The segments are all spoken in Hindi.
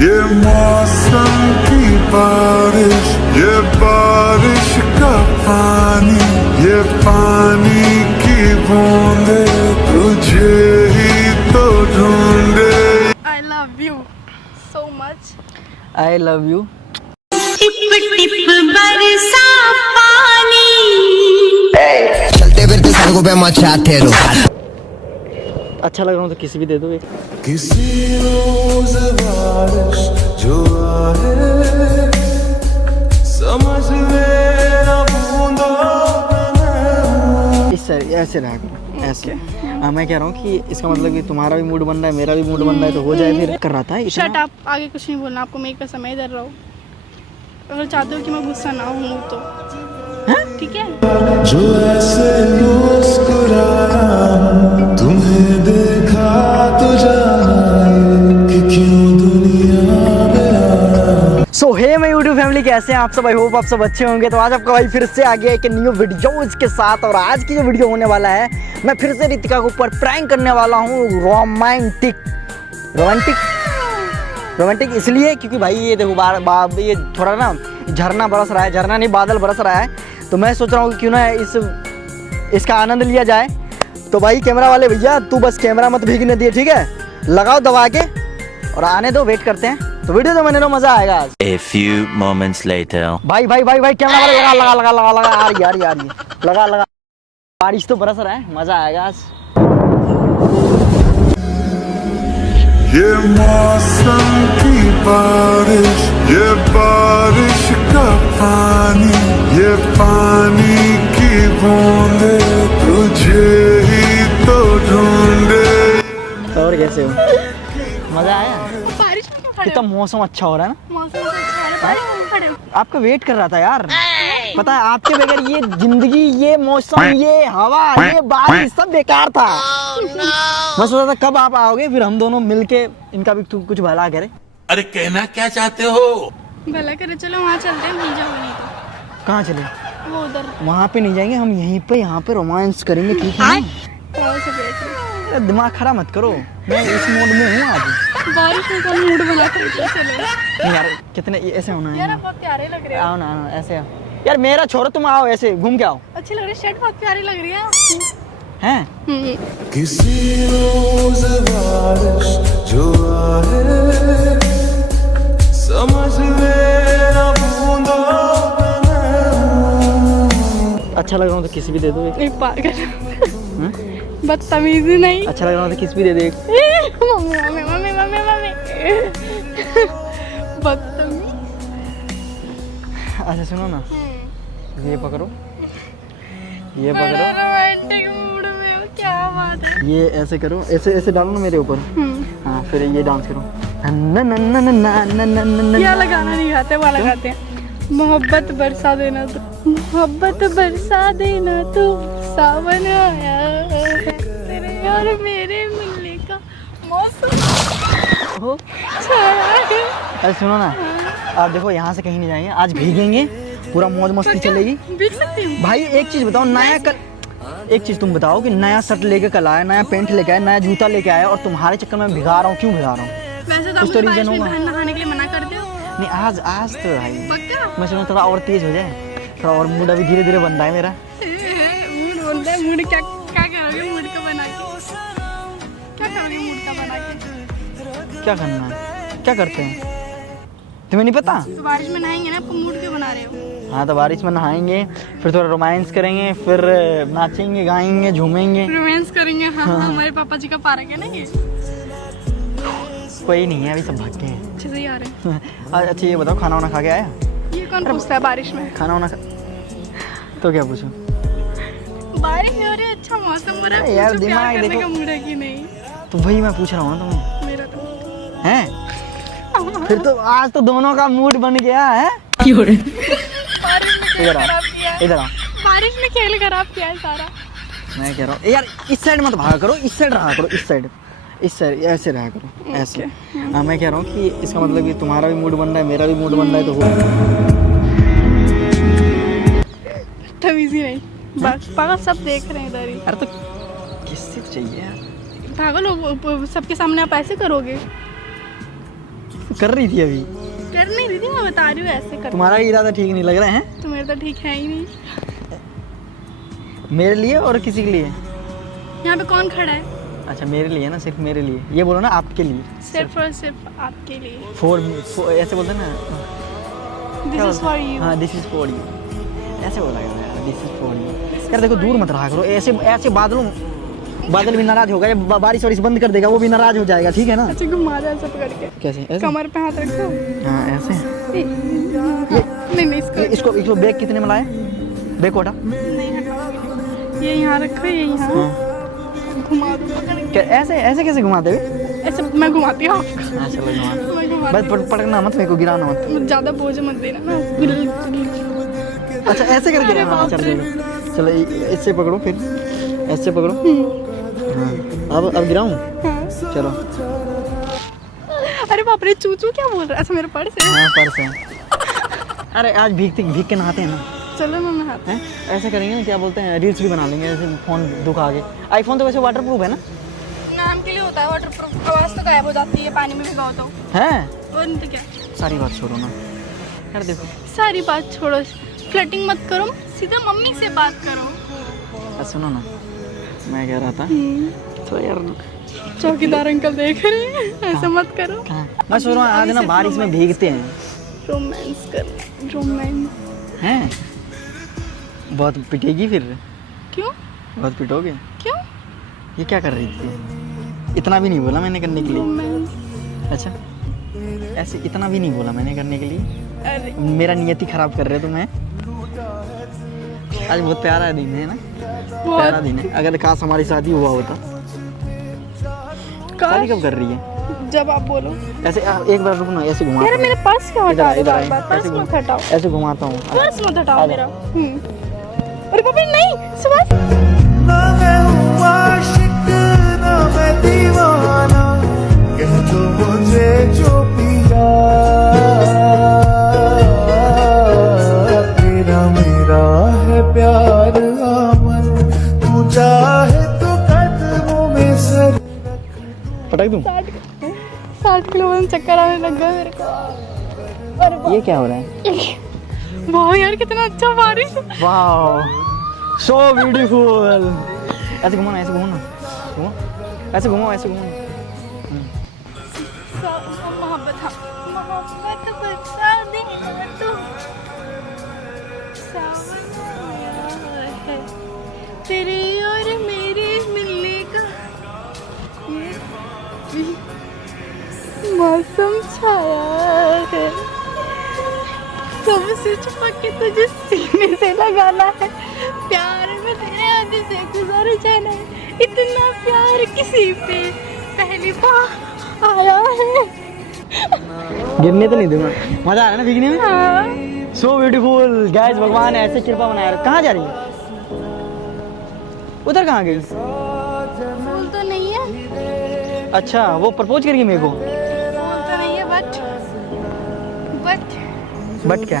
ये मौसम की बारिश, ये बारिश का पानी, ये पानी की बूंदे तुझे ही तो ढूंढे। I love you so much. I love you. Tip tip बरसा पानी। चलते फिरते सड़कों पे मचाते रहो। अच्छा लग रहा हूँ तो किसी भी दे दो एक। किसी रोज बारिश जो आए समझ लेना बूंदों में। इस सर ऐसे रहा करो, ऐसे। मैं कह रहा हूँ कि इसका मतलब कि तुम्हारा भी मूड बन रहा है, मेरा भी मूड बन रहा है, तो हो जाए फिर। कर रहा था इतना। शट आप आगे कुछ नहीं बोलना, आपको मैं कसम है, इधर रहो। अगर चाहते हो कि मैं गुस्सा ना हूँ तो ठीक है। जो ऐसे मुस्कुराया तुम्हें देखा तो जाना कि क्यों दुनिया में आया। सो हे माय यूट्यूब फैमिली, कैसे हैं आप सब? आई होप आप सब अच्छे होंगे। तो आज आपका भाई फिर से आ गया एक न्यू वीडियोज के साथ। और आज की जो वीडियो होने वाला है, मैं फिर से रितिका के ऊपर प्रैंक करने वाला हूँ। रोमांटिक इसलिए क्योंकि भाई ये देखो ये थोड़ा ना झरना बरस रहा है, झरना नहीं बादल बरस रहा है। तो मैं सोच रहा हूँ कि क्यों ना इसका आनंद लिया जाए। तो भाई कैमरा वाले भैया, तू बस कैमरा मत भीगने दिए, ठीक है? लगाओ दबा के और आने दो, वेट करते हैं। तो वीडियो तो मैंने मजा आएगा आज। A few moments later. भाई कैमरा वाले लगा आ रही है लगा। बारिश तो बरस रहा है, मजा आएगा आज। ये मौसम की बारिश, ये बारिश का पानी, ये पानी की बूंदे तुझे ही तो ढूंढे। और कैसे हो? मजा आया? बारिश में क्यों खड़े कितना हो? मौसम अच्छा हो रहा है ना। मौसम तो अच्छा है, बारिश में क्यों खड़े हो? आपका वेट कर रहा था यार। पता है आपके बगैर ये जिंदगी, ये मौसम, ये हवा, ये बारिश सब बेकार था। मैं सोचा था कब आप आओगे, फिर हम दोनों मिलके इनका भी कुछ भला करे। अरे कहना क्या चाहते हो? भला करे, चलो वहाँ चलते हैं, नहीं जाओ नहीं तो। कहाँ चले? वो उधर वहाँ पे नहीं जाएंगे हम, यहीं पे यहाँ पे रोमांस करेंगे, ठीक है ना? कौन से बेच रहे हो? अरे दिमाग खराब मत करो, मैं इस मूड में हूँ आज। बारिश में कौन मूड बना कर चलो नहीं यार, कितने ऐसे होना यार, है। आप बहुत प्यारे लग रहे हो। आओ ना ऐसे आओ यार, मेरा छोड़ो, तुम आओ ऐसे घूम के आओ। अच्छी लग रही है, शर्ट बहुत प्यारी लग रही है। हैं? किसी रोज बारिश जो आए समझ लेना बूंदों में। अच्छा लग रहा हूँ तो किसी भी दे दो एक। एक पागल बदतमीजी नहीं। अच्छा लग रहा हूँ तो किसी भी दे दो एक। मम्मी बदतमीज। अच्छा सुनो ना, ये पकड़ो, रोमांटिक मूड में हो, क्या बात है। ये ऐसे करो, ऐसे डालो ना मेरे ऊपर। हाँ फिर ये डांस करो। क्या लगाना नहीं खाते, वो लगाते हैं। मोहब्बत बरसा देना तू, मोहब्बत बरसा देना तू, सावन आया है, तेरे और मेरे मिलने का मौसम छाया है। अरे सुनो ना, आप देखो यहाँ से कहीं नहीं जाएंगे, आज भीगेंगे, पूरा मौज मस्ती चलेगी। भीग सकती हूँ? भाई एक चीज बताओ, एक चीज तुम बताओ कि नया शर्ट लेके कल आया, नया पैंट लेके आया, नया जूता लेके आया, और तुम्हारे चक्कर में भिगा रहा हूँ। क्यों भिगा रहा हूँ? वैसे तो कुछ तो आप बारिश रीजन में होगा। नहाने के लिए मना करते हो। नहीं आज तो भाई पक्का? मैं सुना थोड़ा और तेज हो जाए, थोड़ा और मूड अभी धीरे धीरे बन रहा है मेरा। मूड बोलता है, मूड क्या करोगे मूड का बना के? क्या करोगे मूड का बना के? क्या करना है, क्या करते हैं तुम्हें नहीं पता? तो बारिश में नहाएंगे ना, आपको मूड क्यों बना रहे हो? हाँ तो बारिश में नहाएंगे, फिर थोड़ा रोमांस करेंगे, फिर नाचेंगे, गाएंगे, झूमेंगे। रोमांस करेंगे। हाँ, हमारे पापा जी का पार्क है ना ये। कोई नहीं है, अभी सब भाग गए हैं। अच्छे से ही आ रहे हैं। अच्छा ये बताओ, खाना वाना खा के आया? ये कौन पूछता है बारिश में? खाना वाना तो क्या पूछूं? बारिश हो रही है, अच्छा मौसम हो रहा है, यार पूछो दिमाग प्यार करने देखो। का मूड है कि नहीं? तो वही मैं पूछ रहा हूँ ना तुम्हें। मेरा तो हैं? फिर तो आज तो दोनों का मूड बन गया है। बारिश में खेल इधर आओ, खराब किया है। इधर आओ। बारिश में खेल खराब किया है सारा। मैं कह रहा हूँ यार, इस साइड मत भागा करो, इस साइड रहा करो, इस साइड ऐसे रहा करो, ऐसे। हाँ मैं कह रहा हूँ कि इसका मतलब कि तुम्हारा भी मूड बन रहा है, मेरा भी मूड बन रहा है, तो तमीज़ी नहीं, बस पागल सब देख रहे हैं इधर ही। अरे तो किससे चाहिए यार? पागल हो, सबके सामने आप ऐसे करोगे? कर रही थी अभी। कर नहीं रही थी, मैं बता रही हूँ ऐसे कर। तुम्हारा इरादा ठीक नहीं लग रहा है तुम्हें तो ठीक है ही नहीं। मेरे लिए और किसी के लिए? यहाँ पे कौन खड़ा है? अच्छा मेरे लिए ना, सिर्फ मेरे लिए। ये बोलो ना आपके लिए। सिर्फ और सिर्फ आपके लिए। ऐसे बोलते हैं ना। This is for you. हाँ दिस इज फॉर यू, ऐसे बोला यार, दिस इज फॉर यू। यार देखो दूर मत रहा करो ऐसे ऐसे। बादल भी नाराज होगा, बारिश वारिश बंद कर देगा, वो भी नाराज हो जाएगा, ठीक है ना? अच्छा घुमा दे ऐसे पकड़ के। कैसे? ऐसे? कमर पे हाथ रखो। हाँ ऐसे। नहीं इसको बैग कितने में लाए? बैग कोटा नहीं हटाओ। ये यहाँ रखो, ये यहाँ घुमा दो पकड़ के। ऐसे ऐसे कैसे घुमाते हुए? ऐसे मैं घुमाती हूँ आपको। चलो घुमा। मैं घुमाती बस पटकना मत, मेरे को गिराना मत। हूँ। ज्यादा बोझ मत देना ना। अच्छा ऐसे करके। अरे हाँ बाप चलो रे। चलो इससे पकड़ो, फिर ऐसे पकड़ो। हाँ अब गिराऊं? हाँ। चलो। अरे बाप रे, चूचू क्या बोल रहा है? अच्छा मेरा पर्स है। हाँ पर्स है। अरे आज भीग के नहाते हैं ना। चलो ना नहाते हैं? ऐसे करेंगे ना, क्या बोलते हैं, रील्स भी बना लेंगे ऐसे फोन दुखा के। आईफोन तो वैसे वाटर प्रूफ है ना? नाम के लिए होता है वाटर प्रूफ। आवाज तो गायब हो जाती है पानी में भिगाओ तो। है? और नहीं तो क्या। सारी बात छोड़ो ना यार, देखो सारी बात छोड़ो, फ्लर्टिंग मत करो, सीधा मम्मी से बात करो। सुनो ना, मैं कह रहा था तो यार चौकीदार अंकल देख रहे हैं, ऐसा मत करो। मैं सोच रहा हूँ आज ना बारिश में भीगते हैं। रोमांस कर, रोमांस। हैं? बहुत पिटेगी फिर? क्यों? बहुत पिटोगे? क्यों? ये क्या कर रही थी? इतना भी नहीं बोला मैंने करने के लिए। रोमांस। अच्छा ऐसे इतना भी नहीं बोला मैंने करने के लिए। अरे मेरा नियति खराब कर रहे हो तुम। हैं? आज बहुत प्यारा दिन है ना, प्यारा बहुत। दिन है। अगर काश हमारी शादी हुआ होता। शादी कब कर रही है? जब आप बोलो। ऐसे एक बार रुकना, ऐसे घुमा। यार मेरे पर्स क्यों हटा रहे हो? इधर बार-बार पर्स मत हटाओ। ऐसे घुमाता हूँ। पर्स मत हटाओ मेरा। अरे बाप रे नहीं, सुभाष। ना मैं हूँ आशिक ना मैं दीवाना, कह दो मुझे जो पिया। तेरा मेरा है प्यार अमर, तू चाहे तो कदमों में सर। पटक दूँ? 60 किलो में चक्कर आने लग गया मेरे को। अरे ये क्या हो रहा है? वाह यार कितना अच्छा बारिश। वाह सो ब्यूटीफुल। ऐसे घुमाना, ऐसे घुमाना, घुमा, ऐसे घुमाओ, ऐसे घुमाओ। मोहब्बत, हाँ मोहब्बत बरसा दे तू, सावन आया है तेरे और मेरे मिलने का, ये मौसम छाया है, सबसे छुपा के तुझे सीने से लगाना है, प्यार में तेरे आज से गुजर जाना है, इतना प्यार किसी पे पहली बार आया है। गिरने तो नहीं दूंगा, मजा आ रहा है ना भीगने में। हाँ। सो ब्यूटीफुल गाइस, भगवान ऐसे कृपा बनाया। कहाँ जा रही है? उधर कहाँ गई? फूल तो नहीं है, अच्छा वो प्रपोज करेगी मेरे को। फूल तो नहीं है, बट क्या?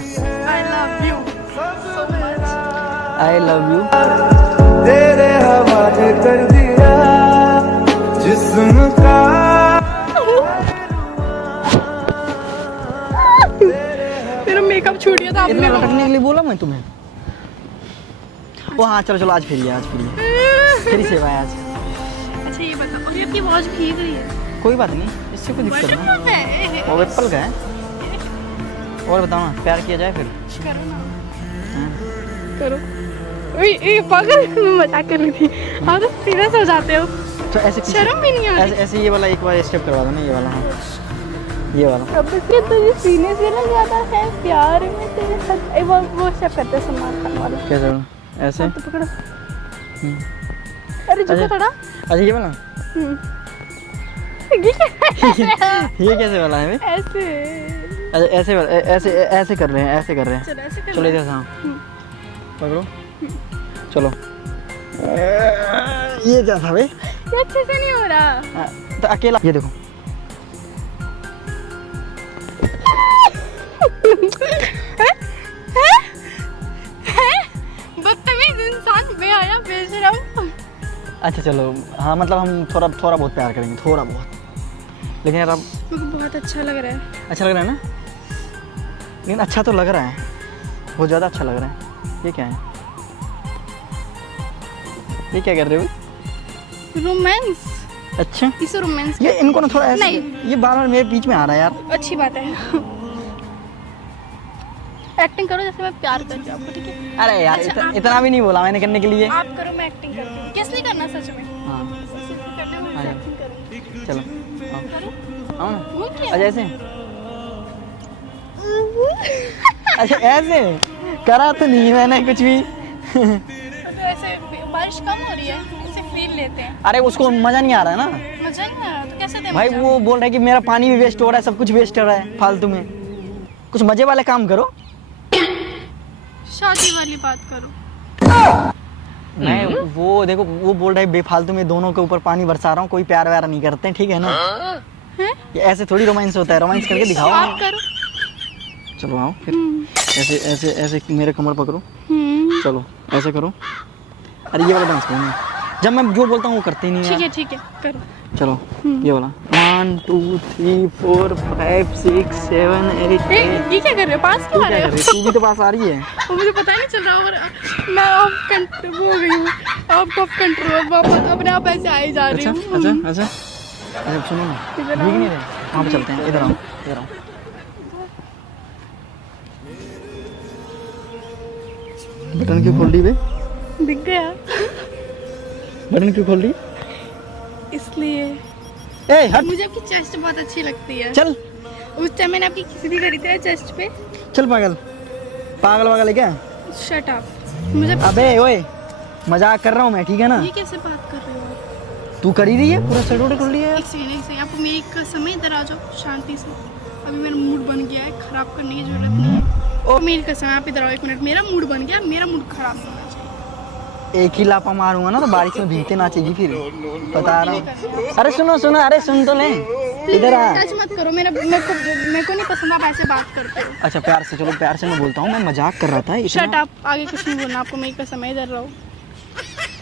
I love you so much. I love you. तेरे हवाले कर दिया जिस्म का। मेरा मेकअप छूट गया था इतना आपने। लटकने के लिए बोला मैं तुम्हें। ओ हाँ चलो चलो, आज फिर आज फिर से भाई आज। अच्छा ये बताओ, और ये आपकी वॉच भीग रही है? कोई बात नहीं, इससे कोई दिक्कत नहीं। वाटरप्रूफ है। वो एप्पल का है। और बताओ ना, प्यार किया जाए फिर? करो ना, हाँ। करो। ये पागल, मैं मजाक कर रही थी। आप तो सीरियस हो जाते हो, तो ऐसे शर्म भी नहीं आती। ऐसे ये वाला एक बार स्टेप करवा दो ना, ये वाला। हाँ ये वाला। अब से तुझे सीने से लग जाता है प्यार में तेरे साथ। वो स्टेप करते हैं सलमान खान वाला। कैसे वाला? ऐसे? तो पकड़ो। अरे झुको थोड़ा। अच्छा ये वाला। ये कैसे वाला है? ऐसे। अच्छा ऐसे वाला, ऐसे ऐसे कर रहे हैं, ऐसे कर रहे हैं। चलो ऐसे कर चलो इधर से। हाँ पकड़ो, चलो। ये क्या था भाई? ये अच्छे से नहीं हो रहा। तो अकेला ये देखो। बदतमीज इंसान, बेहया, बेशरम। अच्छा चलो, हाँ मतलब हम थोड़ा बहुत प्यार करेंगे, थोड़ा बहुत। लेकिन यार अब मुझे बहुत अच्छा लग रहा है। अच्छा लग रहा है ना, लेकिन अच्छा तो लग रहा है, बहुत ज़्यादा अच्छा लग रहा है। ये क्या है, ये क्या कर रहे हो? रोमांस, अच्छा इसे रोमांस ये इनको ना थोड़ा ऐसे, नहीं। ये बार बार मेरे बीच में आ रहा है यार। अच्छी बात है। एक्टिंग करो जैसे मैं प्यार करती हूँ आपको, ठीक है? अरे यार अच्छा, इतना भी नहीं बोला मैंने करने के लिए। आप करो, मैं एक्टिंग करती हूँ। किस नहीं करना सच में? हाँ करना है, मैं एक्टिंग करूँगी। चलो आओ आओ ना। वो क्या? अच्छा ऐसे, अच्छा ऐसे करा तो नहीं मैंने कुछ भी। तो ऐसे बारिश कम हो रही है, इसे फील लेते हैं। अरे उसको मजा नहीं आ रहा है ना मजा नहीं आ रहा तो कैसे दे भाई, मजा? वो बोल रहा है कि मेरा पानी भी वेस्ट हो रहा है, सब कुछ वेस्ट हो रहा है फालतू में। कुछ मजे वाले काम करो। शादी वाली बात करो। नहीं वो देखो, वो बोल रहा है बेफालतू में दोनों के ऊपर पानी बरसा रहा हूँ, कोई प्यार व्यार नहीं करते हैं, ठीक है ना? हैं? ये ऐसे थोड़ी रोमांस होता है, रोमांस करके दिखाओ। आप करो। चलो आओ फिर, ऐसे ऐसे ऐसे मेरे कमर पकड़ो, चलो ऐसे करो। अरे ये वाला डांस करो ना, जब मैं जो बोलता हूँ वो करते ही नहीं ठीक यार। है ठीक है, करो। चलो ये वाला 1 2 3 4 5 6 7 8 ये क्या कर रहे हो? पास क्यों आ रहे हो? तू भी तो पास आ रही है। वो मुझे पता ही नहीं चल रहा, और मैं ऑफ कंट्रोल हो गई हूँ, आउट ऑफ कंट्रोल, वापस अपने आप ऐसे आई जा रही अच्छा हूँ। अच्छा अच्छा अच्छा सुनो ना, इधर दिख आओ। नहीं रहे, वहाँ पे चलते हैं, इधर आओ इधर आओ। बटन क्यों खोल दी बे? दिख गया बटन क्यों खोल दी? इसलिए। ए हट, मुझे आपकी चेस्ट बहुत अच्छी लगती है। चल उस टाइम मैंने आपकी किसी भी करी थी चेस्ट पे। चल पागल, पागल वागल है क्या? Shut up. मुझे अबे ओए, मजाक कर रहा हूँ मैं, ठीक है ना? ये कैसे बात कर रहे हो आप? तू कर ही रही है, पूरा सर उड़ कर लिया। एक सेकंड, आपको मेरी कसम है, इधर आ जाओ शांति से। अभी मेरा मूड बन गया है, खराब करने की जरूरत नहीं है। ओ मेरी कसम है, आप इधर आओ 1 मिनट। मेरा मूड बन गया, मेरा मूड खराब नहीं होना चाहिए। एक ही लापा मारूंगा ना तो बारिश में भीगते नाचेगी फिर, बता रहा हूँ। अरे सुनो सुनो, अरे सुन तो ले, इधर आ। टच मत करो, मेरे को नहीं पसंद आप ऐसे बात करते हो। अच्छा प्यार से, चलो प्यार से मैं बोलता हूँ, मैं मजाक कर रहा था इतना। शट अप, आगे कुछ नहीं बोलना आपको, मेरी कसम है, इधर रहो।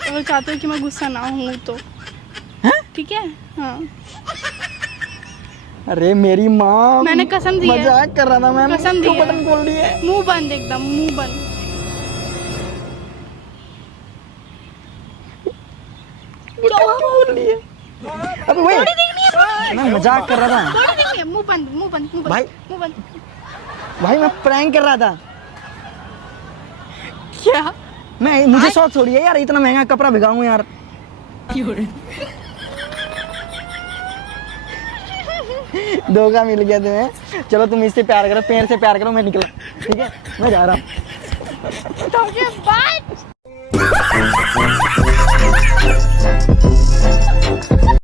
अगर चाहते हो कि मैं गुस्सा ना हूँ तो ठीक है। हाँ अरे मेरी माँ, मैंने कसम दी है, मजाक कर रहा था मैं, कसम दी क्यों है। बटन खोल दिए? मुंह बंद, एकदम मुंह बंद। बटन क्यों खोल दिए? अबे वही मैं मजाक कर रहा था थोड़ी देर में, मुंह बंद, मुंह बंद, मुंह भाई। बंद, मुंह बंद। भाई, मैं प्रैंक कर रहा था। क्या? मैं, मुझे शौक छोड़ी है यार, इतना महंगा कपड़ा भिगाऊं यार। धोखा मिल गया तुम्हें। चलो तुम इससे प्यार करो, पेड़ से प्यार करो, मैं निकला, ठीक है? मैं जा रहा हूँ। बात